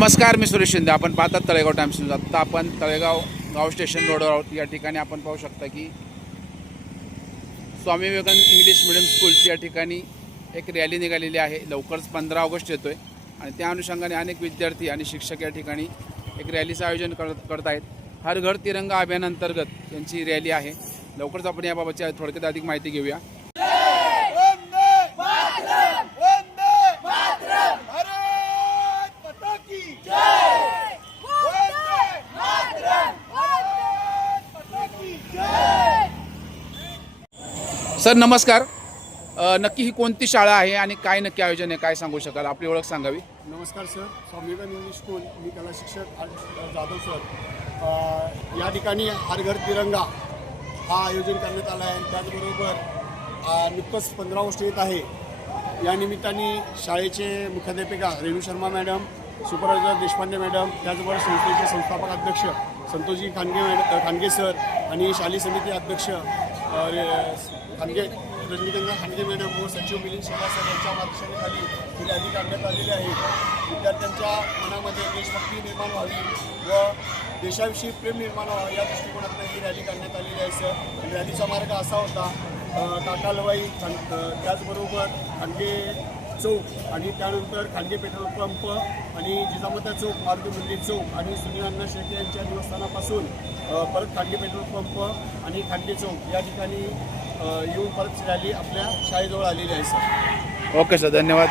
नमस्कार, मी सुरेश शिंदे. आपण पाहतात तळेगाव टाइम्स न्यूज. आत्ता आपण तळेगाव गाव स्टेशन रोडवर आहोत. या ठिकाणी आपण पाहू शकता की स्वामी विवेकानंद इंग्लिश मिडियम स्कूलची या ठिकाणी एक रॅली निघालेली आहे. लवकरच 15 ऑगस्ट येतोय आणि त्या अनुषंगाने अनेक विद्यार्थी आणि शिक्षक या ठिकाणी एक रॅलीचं आयोजन करत आहेत. हर घर तिरंगा अभियान अंतर्गत यांची रॅली आहे. लवकरच आपण याबाबतची थोडक्यात अधिक माहिती घेऊया. सर नमस्कार. नक्की ही कोणती शाळा आहे आणि काय नक्की आयोजन आहे, काय सांगू शकाल? आपली ओळख सांगावी. नमस्कार sir, Swami Vivekananda English school, मी कला शिक्षक जाधव सर. या ठिकाणी हर घर तिरंगा हा आयोजन करण्यात आला आहे. त्याचबरोबर नुकतंच 15 ऑगस्ट येत आहे. या निमित्ताने शाळेचे मुख्याध्यापिका Renu Sharma madam, supervisor Deshpande madam, त्याचबरोबर संस्थेचे संस्थापक अध्यक्ष संतोषजी खानगे सर आणि शालेय समिती अध्यक्ष रजनीकांत खानगे मॅडम व सचिव मिलिंद शेलार सर यांच्या मार्गदर्शनाखाली ही रॅली काढण्यात आलेली आहे. विद्यार्थ्यांच्या मनामध्ये देशभक्ती निर्माण व्हावी व देशाविषयी प्रेम निर्माण व्हावं या दृष्टिकोनातून ही रॅली काढण्यात आलेली आहे सर. रॅलीचा मार्ग असा होता, टाटा लवाई, त्याचबरोबर खानगे चौक आणि त्यानंतर खानगे पेट्रोल पंप आणि जिजामाता चौक, मारुती मंदिर चौक आणि सुनील अण्णा शेट्टी यांच्या निवासस्थानापासून परत खानगे पेट्रोल पंप आणि खानगे चौक या ठिकाणी येऊन परत रॅली आपल्या शाळेजवळ आलेली आहे सर. ओके सर, धन्यवाद.